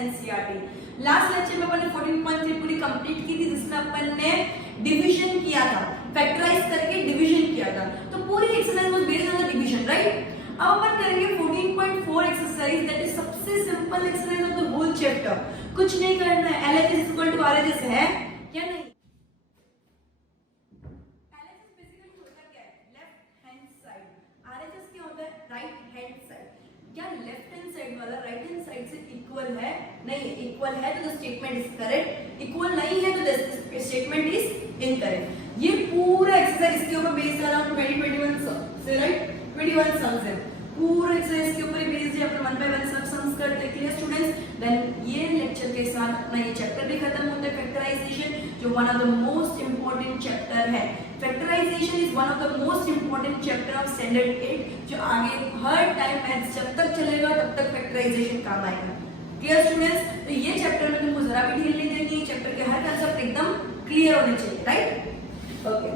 NCERT. Last lecture में अपन ने 14.3 पूरी कंप्लीट की थी, जिसमें अपन ने डिवीजन किया था, फैक्टराइज करके डिवीजन किया था। तो पूरी exercise was based on the division, right. अब अपन करेंगे 14.4 एक्सरसाइज, दैट इज सबसे simple exercise of the whole chapter. कुछ नहीं करना है, LHS इक्वल टू RHS है या नहीं। LHS बेसिकली होता क्या है, लेफ्ट हैंड साइड, RHS क्या होता है, राइट हैंड साइड। क्या लेफ्ट हैंड साइड वाला राइट हैंड साइड से इक्वल है? नहीं है। इक्वल है तो the statement is correct, equal नहीं है तो द स्टेटमेंट इज इनकरेक्ट। ये पूरा एक्सरसाइज इसके ऊपर बेस्ड है, अराउंड 20-21 से, राइट, 21 सम्स है। पूरा एक्सरसाइज के ऊपर बेस्ड है, अपन 1 बाय 1 सब सम्स करते हैं। Clear students? देन ये लेक्चर के साथ अपना ये चैप्टर भी खत्म होता है, फैक्टराइजेशन, जो one of the most important chapter है। Factorization is one of the most important chapter of standard 8, जो आगे हर टाइम मैथ्स जब तक चलेगा तब तक फैक्टराइजेशन काम आएगा। Clear students? तो ये चैप्टर में तुमको जरा भी ढील नहीं देनी है, चैप्टर के हर कंसेप्ट एकदम क्लियर होने चाहिए, right. Okay,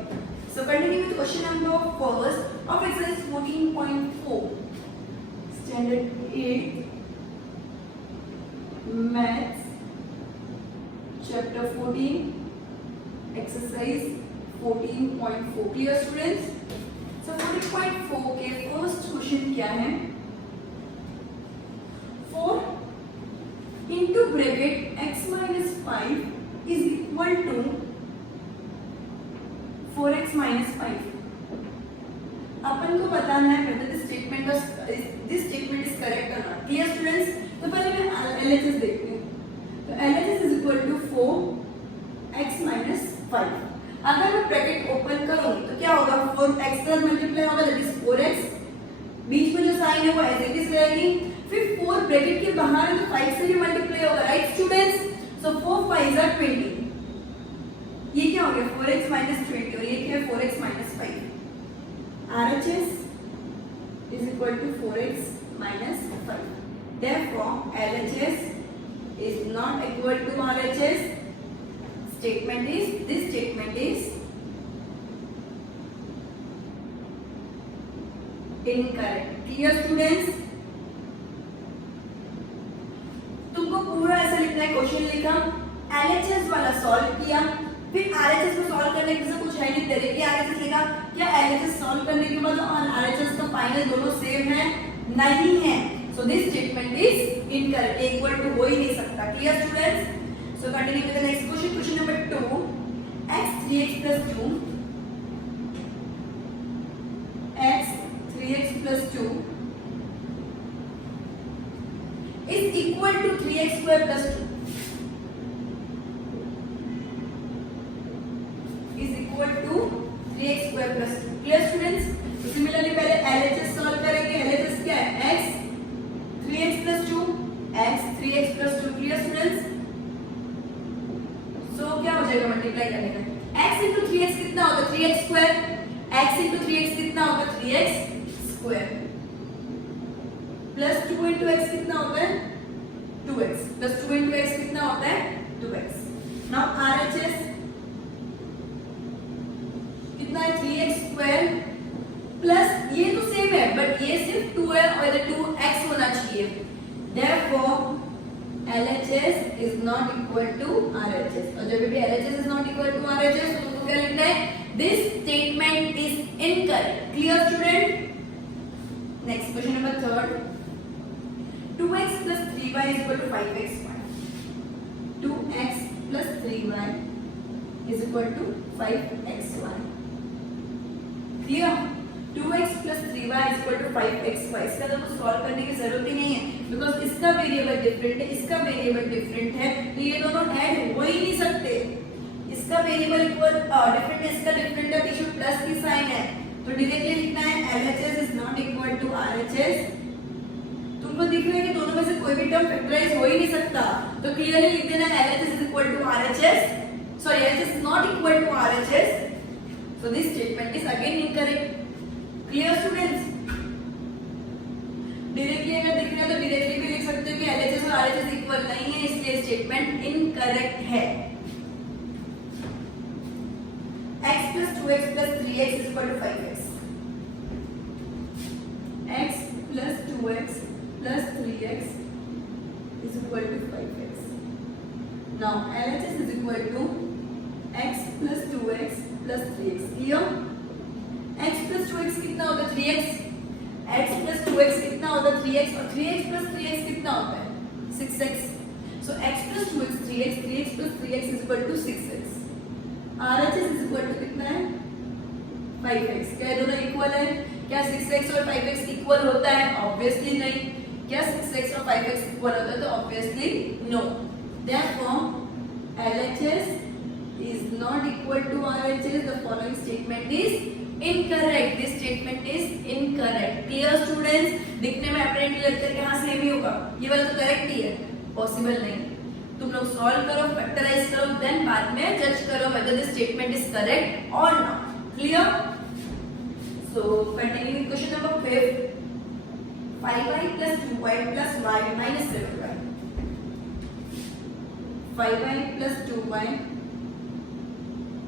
so continue with question number first of exercise 14.4, standard 8 maths, chapter 14, exercise 14.4। clear students? so 14.4 के फर्स्ट क्वेश्चन क्या है, 4 into bracket x minus 5 is equal to 4x minus 5। अपन को बताना है whether this statement is correct or not। clear students? तो पहले मैं LHS देखते हैं। तो LHS is equal to 4x minus 5। अगर मैं ब्रैकेट ओपन करूंगी तो क्या होगा, 4x का मल्टीप्लाई होगा, दैट इज 4x, बीच में जो साइन है वो एज इट इज रहेगी। फिर 4 ब्रैकेट के बाहर है तो 5 से भी मल्टीप्लाई होगा, राइट स्टूडेंट्स। So 4 5 are 20। ये क्या हो गया, 4x minus 20, और ये क्या है, 4x minus 5। RHS is equal to 4x minus 5। Therefore, LHS is not equal to RHS। This statement is incorrect। Clear students? तुमको पूरा ऐसा लिखना है, क्वेश्चन लिखा, LHS वाला सॉल्व किया, फिर RHS को सॉल्व करने के कुछ है नहीं, डायरेक्टली RHS लिखा। क्या LHS सॉल्व करने के बाद और RHS का फाइनल दोनों सेम है? नहीं है। So this statement is incorrect, equal to हो ही नहीं सकता। Clear students? So continue with the next question, question number 2, x 3x plus 2 x 3x plus 2 is equal to 3x square plus 2 is equal to 3x square plus 2। clear students? तो similarly पहले LHS solve करेंगे। LHS क्या है, x 3x plus 2 x 3x plus 2। clear students? सो क्या हो जाएगा multiply करने का, x into 3x कितना होगा, 3x square, x into 3x कितना होगा, 3x square, plus 2 into x कितना होता है, 2x, प्लस 2 into x कितना होता है, 2x। नाउ RHS कितना है, 3x स्क्वायर, प्लस ये तो सेम है बट ये सिर्फ 2 है और इधर 2x होना चाहिए। Therefore LHS is not equal to RHS। और जब भी LHS is not equal to RHS तो तुमको क्या लिखना है, this statement is incorrect। clear student? next question number 3, 2x plus 3y is equal to 5xy। 2x plus 3y is equal to 5xy। clear? 2x plus 3y is equal to 5xy। इसका तो solve करने की जरूरत ही नहीं है, because इसका variable different है, इसका वेरिएबल डिफरेंट है, तो ये दोनों ऐड हो ही नहीं सकते। इसका वेरिएबल इक्वल डिफरेंट है, इसका डिफरेंट है, पीछे प्लस की साइन है, तो डायरेक्टली लिखना है LHS is not equal to RHS। तुमको दिख रहा है कि दोनों में से कोई भी टर्म फैक्टराइज हो ही नहीं सकता, तो क्लियरली लिख देना LHS is equal to RHS, sorry LHS is not equal to RHS। so this statement is again incorrect। clear students? Directly अगर दिख रहा है तो डायरेक्टली भी लिख सकते हो कि LHS और RHS इक्वल नहीं है, इसलिए स्टेटमेंट इनकरेक्ट है। x plus 2x plus 3x is equal to 5x। x plus 2x plus 3x is equal to 5x. Now LHS is equal to x plus 2x plus 3x. Clear? x plus 2x कितना होता है 3x. x plus 2x कितना होता है 3x और 3x plus 3x कितना होता है 6x. So x plus 2x 3x, 3x plus 3x is equal to 6x. RHS is equal to कितना है 5x. क्या ये दोनों इक्वल है? क्या 6x और 5x इक्वल होता है? ऑब्वियसली नहीं. क्या 6x और 5x इक्वल होता है? तो obviously no. Therefore LHS is not equal to RHS. The following statement is incorrect. This statement is incorrect. Clear students? दिखने में apparently लगता है कि हाँ सेम ही होगा. ये वाला तो करेक्ट ही है. पॉसिबल नहीं. तुम लोग सॉल्व करो, फैक्टराइज करो, देन बाद में जज करो whether this statement is correct or not. Clear? So continuing with question number 5. 5y plus 2y plus y minus 7y. 5y plus 2y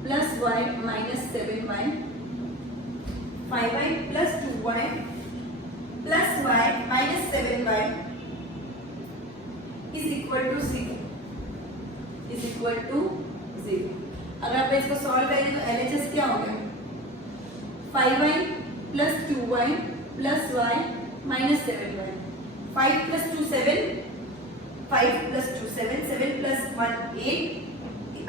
plus y minus 7y. 5y plus 2y plus y minus 7y is equal to 0. Is equal to 0. अगर आप इसको solve करेंगे तो LHS क्या हो गया 5y plus 2y plus y minus 7y. 5 plus 2 7. 5 plus 2 7. 7 plus 1 8.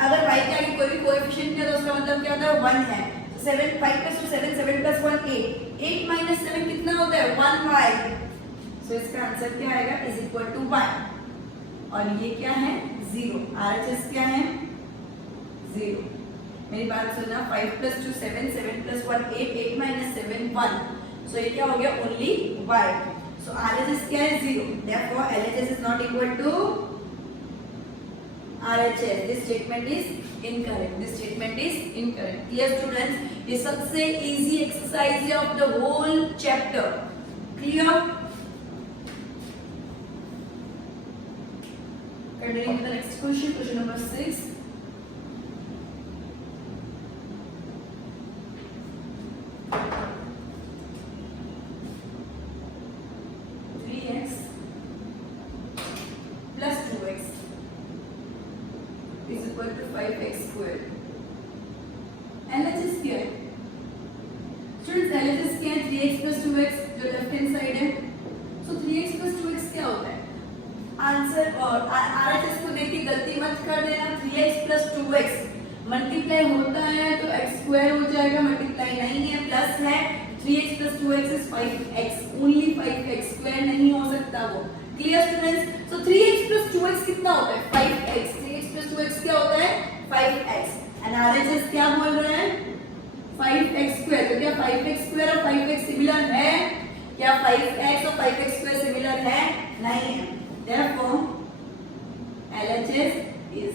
अगर y के आगे कोई भी कोएफिशिएंट है तो उसका मतलब क्या होता है 1 है. 7 5 plus 2 7. 7 plus 1 8. 8 minus 7 कितना होता है 1y. So इसका आंसर क्या आएगा is equal to 1. और ये क्या है 0. RHS क्या है 0. मेरी बात सुनना 5 plus 2 7. 7 plus 1 8. 8 minus 7 1. So ये क्या हो गया only y. So RHS क्या है 0. Therefore LHS is not equal to RHS. This statement is incorrect. This statement is incorrect. Clear students? ये सबसे easy exercise है of the whole chapter. Clear? Continuing with the next question, question number 6. Is equal to 5x squared. LHS क्या है? Students LHS क्या है? 3x plus 2x जो left hand side है. So 3x plus 2x क्या होता है? आंसर और RHS को देख के गलती मत कर देना. 3x plus 2x मल्टीप्लाई होता है तो x स्क्वायर हो जाएगा. मल्टीप्लाई नहीं है प्लस है. 3x plus 2x is 5x. Only 5x square नहीं हो सकता वो. Clear students? So 3x plus 2x कितना होता है? 5x. 3x plus 2x क्या होता है? 5x. And RHS क्या बोल रहे हैं? 5x square. तो क्या 5x square और 5x सिमिलर है? क्या 5x और 5x square सिमिलर है? नहीं है. Therefore, LHS is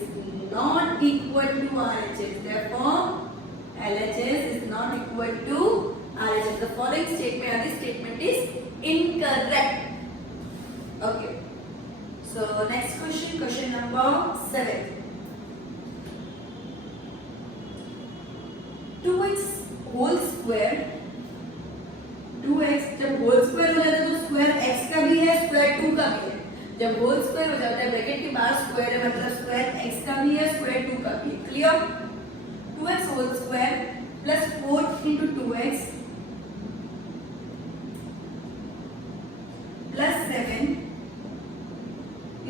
not equal to RHS. Therefore, LHS is not equal to RHS. The following statement or this statement is incorrect. Okay. So next question, question number 7. 2x whole square. 2x जब whole square हो जाता है तो square x का भी है, square 2 का भी है. जब whole square हो जाता है ब्रैकेट के बाहर square है मतलब square x का भी है, square 2 का भी है. Clear? 2x whole square plus 4 into 2x plus 7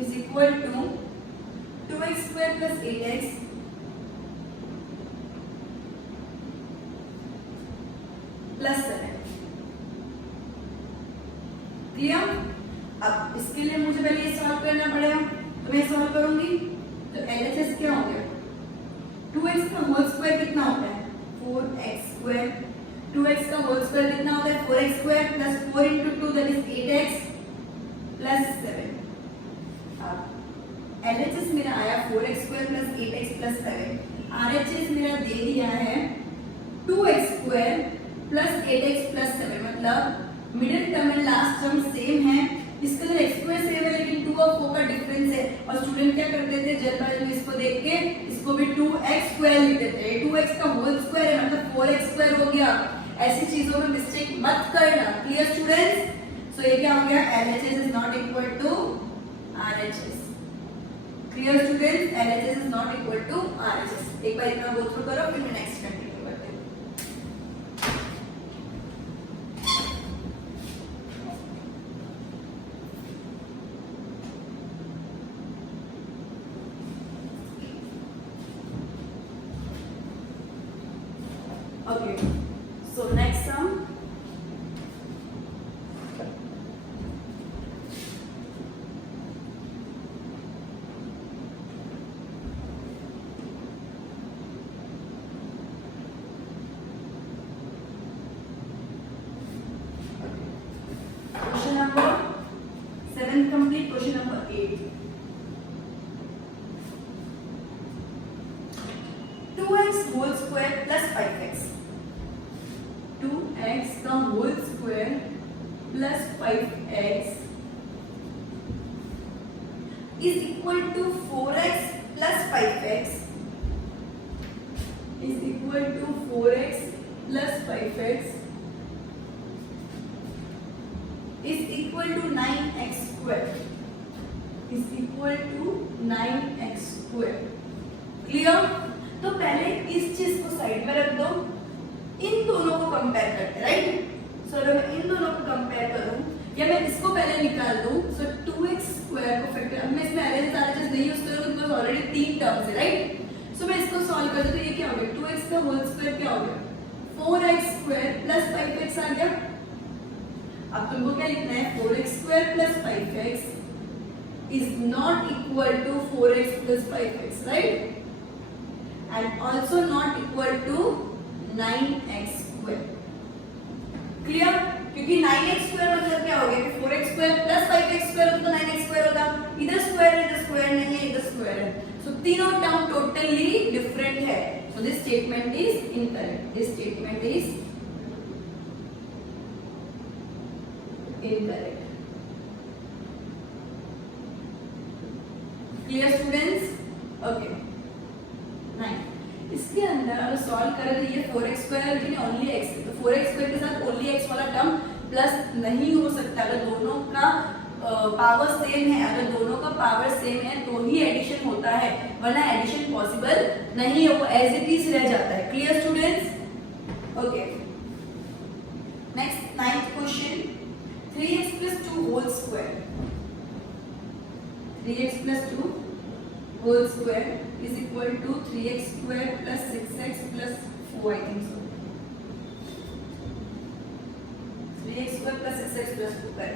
is equal to 2x square plus 8x plus 7. Clear? अब इसके लिए मुझे पहले ये सॉल्व करना पड़ेगा. तो मैं सॉल्व करूंगी तो LHS क्या हो गया 2x का होल स्क्वायर कितना होता है 4x स्क्वायर. 2x का होल स्क्वायर कितना होता है 4x square plus 4 into 2 that is 8x plus 7. LHS मेरा आया 4x square plus 8x plus 7. RHS मेरा दे दिया है 2x square plus 8x plus 7. मतलब middle term and last term same है. इसका जो x स्क्वायर सेम है लेकिन 2 और 4 का डिफरेंस है. और स्टूडेंट क्या करते थे जल्दबाजी में इसको देख के इसको भी 2x स्क्वायर लिख देते थे. 2x का होल स्क्वायर है मतलब 4x स्क्वायर हो गया. ऐसी चीजों में मिस्टेक मत करना. Clear students? सो ये क्या हो गया LHS is not equal to RHS. Clear students, LHS is not equal to RHS। एक बार इतना गो थ्रू करो, फिर मैं नेक्स्ट कंटिन्यू करते हैं। Okay, so next sum. Question number 7 complete. Question number 8. 2x whole square plus 5x. 2x का whole square plus 5x is equal to 4x plus 5x is equal to 4x plus 5x is equal to 9x square is equal to 9x square. Clear? तो पहले इस चीज को side में रख दो, इन दोनों को कंपेयर करते, राइट? सो अगर मैं इन दोनों को कंपेयर करूं या मैं इसको पहले निकाल दूं, सो 2x स्क्वायर को फैक्टर, अब मैं इसमें LHS नहीं यूज करूंगा बिकॉज़ ऑलरेडी 3 टर्म्स है, राइट? सो मैं इसको सॉल्व कर दूं तो ये क्या हो गया, 2x का होल स्क्वायर क्या हो गया, 4x स्क्वायर प्लस 5x आ गया। अब तुमको क्या लिखना है, 4x square plus 5x is not equal to 4x plus 5x, right? And also not equal to 9x square. Clear? क्योंकि 9x स्क्वायर मतलब क्या हो गया कि 4x square plus 5x square होता तो 9x स्क्वायर होता। इधर स्क्वायर है, इधर स्क्वायर नहीं है, इधर स्क्वायर है। सो तीनों टर्म टोटली डिफरेंट है। So this statement is incorrect. This statement is incorrect. Clear students? Okay. 9 इसके अंदर अगर सॉल्व करें तो ये 4x स्क्वायर लेकिन ओनली x है, तो 4x स्क्वायर के साथ ओनली x वाला टर्म प्लस नहीं हो सकता। अगर दोनों का पावर सेम है, अगर दोनों का पावर सेम है तो ही एडिशन होता है, वरना एडिशन पॉसिबल नहीं है, वो एज इट इज रह जाता है। Clear students? Okay, next 9th question. 3x plus 2 whole square, 3x plus 2 whole square is equal to 3x square plus 6x plus 4, I think so. 3x square plus 6x plus 4.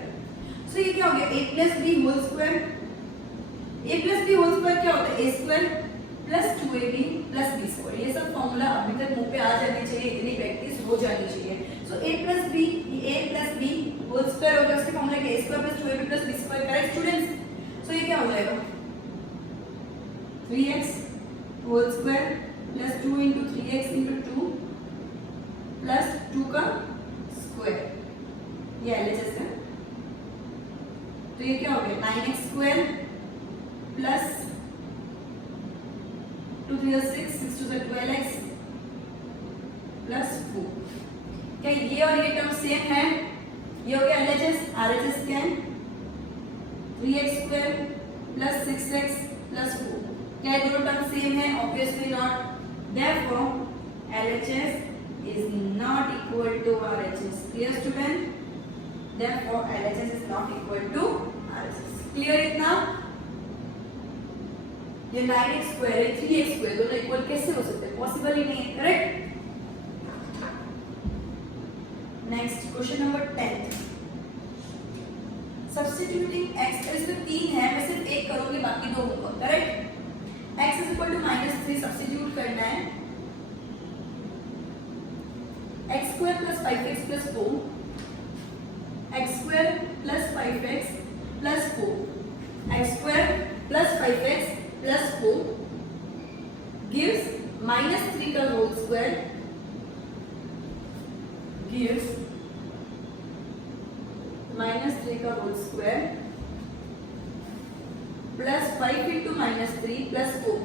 So ये क्या हो गया, a plus b whole square। a plus b whole square क्या होता है, a square plus 2ab plus b square। ये सब formula अभी तक मुंह पे आ जाने चाहिए, इतनी प्रैक्टिस हो जानी चाहिए। So a plus b whole square हो गया, उसके फॉर्मूला क्या, a square plus 2ab plus b square। Correct students? So ये क्या हो जाएगा, 3x whole square plus 2 into 3x into 2 plus 2 का स्क्वायर, ये LHS है। तो ये क्या हो गया, 9x square plus 2 3 6 6 2 12x plus 4। क्या ये और ये टर्म सेम है? ये हो गया LHS। RHS क्या है, 3x square plus 6x plus 4। क्या दोनों टर्म सेम है? Obviously not. Therefore, LHS is not equal to RHS. Clear student? Therefore, LHS is not equal to RHS. Clear इतना? ये 9x square है, 3x square दोनों equal कैसे हो सकते हैं? पॉसिबल ही नहीं है। Correct? Next question number 10। Substituting x, इसमें 3 है, मैं सिर्फ एक करूंगी, बाकी 2 होगा। Correct? x is equal to -3 substitute करना है। x square plus 5x plus 4, x square plus 5x plus 4, x square plus 5x plus 4 gives -3 का whole square gives -3 का whole square plus 5 into -3 plus 4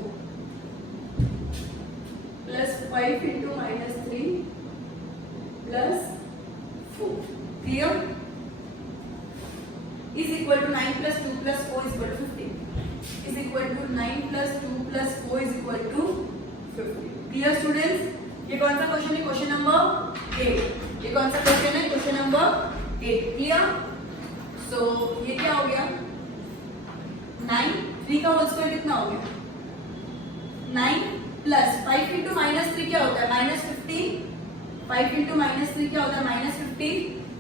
plus 5 into -3 plus 4, clear? Is equal to 9 plus 2 plus 4 is equal to 15. is equal to 9 plus 2 plus 4 is equal to 50. Clear students? ये कौन सा question है? Question number 8. ये कौन सा question है? Question number 8. Clear? So ये क्या हो गया? 9, 3 का होल स्क्वायर कितना हो गया? 9 प्लस 5 इंटू माइनस 3 क्या होता है? माइनस 15. 5 इंटू माइनस 3 क्या होता है? Minus 15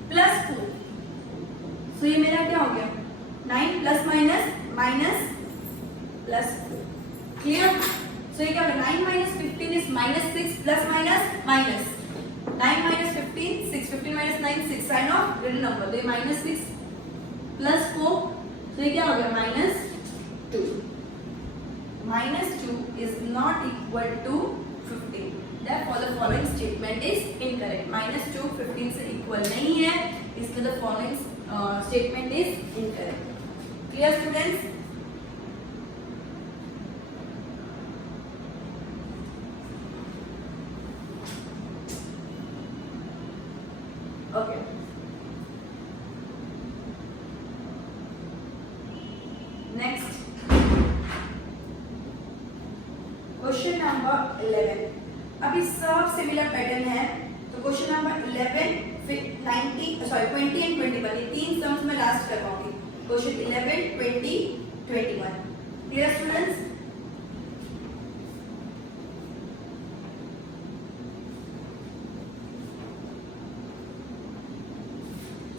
plus 4. सो ये मेरा क्या हो गया? 9 plus minus minus plus 4. Clear? So ये क्या होगा? 9 minus 15 is minus 6 plus minus minus 9 minus 15 6 15 minus 9 6 sign of real number. तो ये माइनस 6 प्लस 4. तो ये क्या हो गया? Minus 2. Minus 2 is not equal to 15. Therefore the following statement is incorrect. Minus 2 15 से इक्वल नहीं है, इसलिए the following statement is incorrect. Clear students? Okay. Next. Question number 11. अभी सब सिमिलर पैटर्न है, तो क्वेश्चन नंबर 11 फिर 20 एंड 21 ये तीन सम्स में लास्ट करवाऊंगी. Question 11 20 21. Clear students?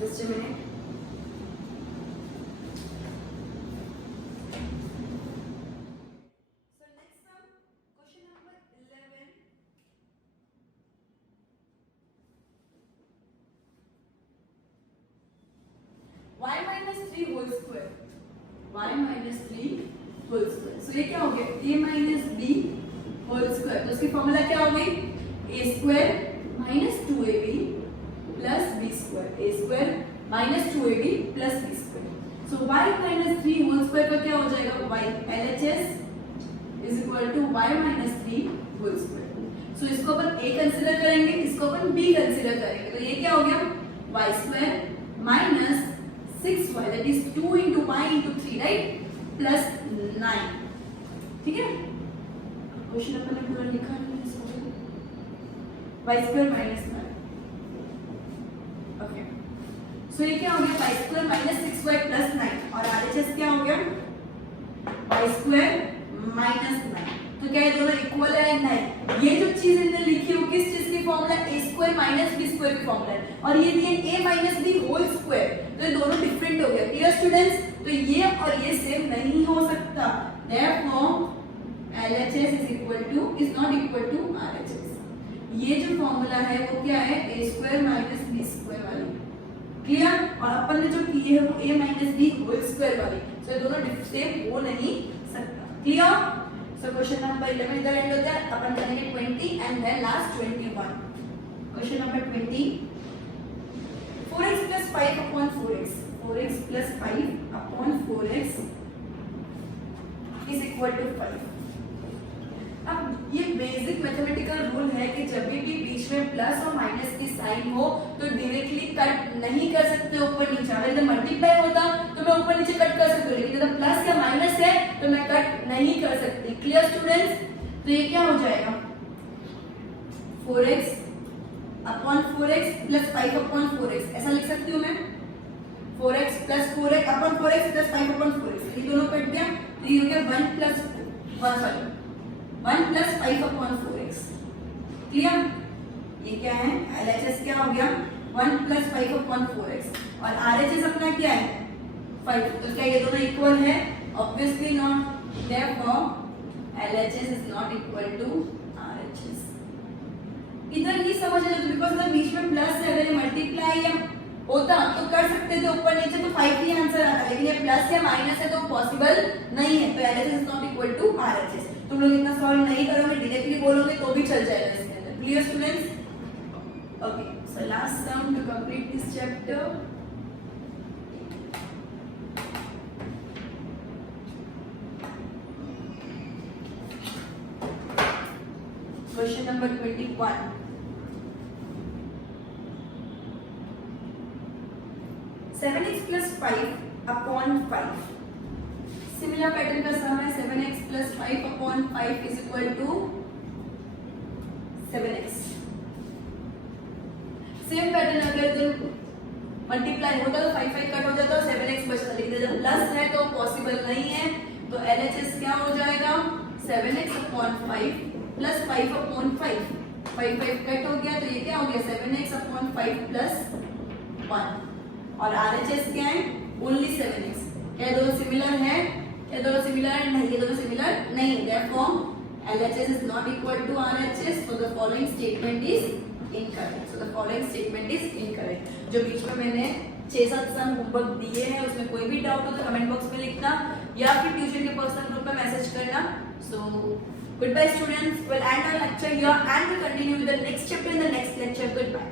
Just a minute. y minus 3 whole square. y minus 3 whole square. So ये क्या हो गया? a minus b whole square. तो उसकी फॉर्मूला क्या हो गई? a square minus 2ab plus b square. a square minus 2ab plus b square. So y minus 3 whole square का क्या हो जाएगा? y LHS is equal to y minus 3 whole square. So इसको अपन a कंसीडर करेंगे, इसको अपन b consider करेंगे. तो ये क्या हो गया? y square minus 6y that is 2 into y into 3 right plus 9. ठीक है? क्वेश्चन अपन ने पूरा लिखा नहीं है इसको. y square minus 9. ओके. सो ये क्या हो गया? y square minus 6y plus 9 और RHS क्या हो गया? y square minus 9. तो क्या ये दोनों इक्वल है? नहीं. ये जो चीज इन्होंने लिखी हो किस चीज की formula? a square minus b square की फॉर्मूला है और ये दिए a minus b whole square. तो ये दोनों डिफरेंट हो गया. Clear students? तो ये और ये सेम नहीं हो सकता. Therefore LHS is not equal to RHS. ये जो फॉर्मूला है वो क्या है? a square minus b square वाली. क्लियर? और अपन ने जो की है वो a minus b whole square वाली. तो ये दोनों सेम हो नहीं सकता. क्लियर? So question number 11 इधर एंड होता है. अपन करेंगे 20 and then last 21. Question number 20. 4x plus 5 upon 4x. 4x plus 5 upon 4x is equal to 5. अब ये बेसिक मैथमेटिकल रूल है कि जब भी बीच में प्लस और माइनस की साइन हो तो डायरेक्टली कट नहीं कर सकते ऊपर नीचे. अगर इधर मल्टीप्लाई होता तो मैं ऊपर नीचे कट कर सकती हूँ, लेकिन इधर प्लस या माइनस है तो मैं कट नहीं कर सकती. Clear students? तो ये क्या हो जाएगा? 4x upon 4x plus 5 upon 4x ऐसा लिख सकती हूँ मैं. 4x plus 4x upon 4x plus 5 upon 4x ये दोनों कट गया. तो ये हो गया 1 प्लस 5 अपॉन 4x. क्लियर? ये क्या है? LHS क्या हो गया? 1 प्लस 5 अपॉन 4x और RHS अपना क्या है? 5. तो क्या ये दोनों इक्वल है? Obviously not. Therefore LHS is not equal to RHS. इधर ये समझ लेते बिकॉज इधर बीच में प्लस है. अगर ये मल्टीप्लाई या होता तो कर सकते थे ऊपर नीचे तो 5 ही आंसर आता, लेकिन ये प्लस या माइनस है तो पॉसिबल नहीं है. तो LHS is not equal to RHS. तुम लोग इतना सॉल्व नहीं करोगे, डायरेक्टली बोलोगे तो भी चल जाएगा इसके अंदर. Clear students? Okay. So last sum to complete this chapter. Question number 21. 7x plus 5 upon 5. Similar pattern का सम है 7x plus 5 upon 5 is equal to 7x। Same pattern अगर तुम मल्टीप्लाई होता तो 5 5 कट हो जाता और 7x बचता, लेकिन जब प्लस है तो पॉसिबल नहीं है, तो LHS क्या हो जाएगा 7x upon 5 plus 5 upon 5, 5 5 cut हो गया तो ये क्या हो गया 7x upon 5 plus 1 और RHS क्या है ओनली 7x। क्या दोनों सिमिलर है? क्या दोनों सिमिलर नहीं? ये दोनों सिमिलर नहीं है, therefore LHS is not equal to RHS, so the following statement is incorrect। So the following statement is incorrect। जो बीच में मैंने 6-7 सम होमवर्क दिए हैं उसमें कोई भी डाउट हो तो कमेंट बॉक्स में लिखना या फिर ट्यूशन के पर्सनल ग्रुप में मैसेज करना। So goodbye students, we'll end our lecture here and we'll continue with the next chapter in the next lecture। Goodbye।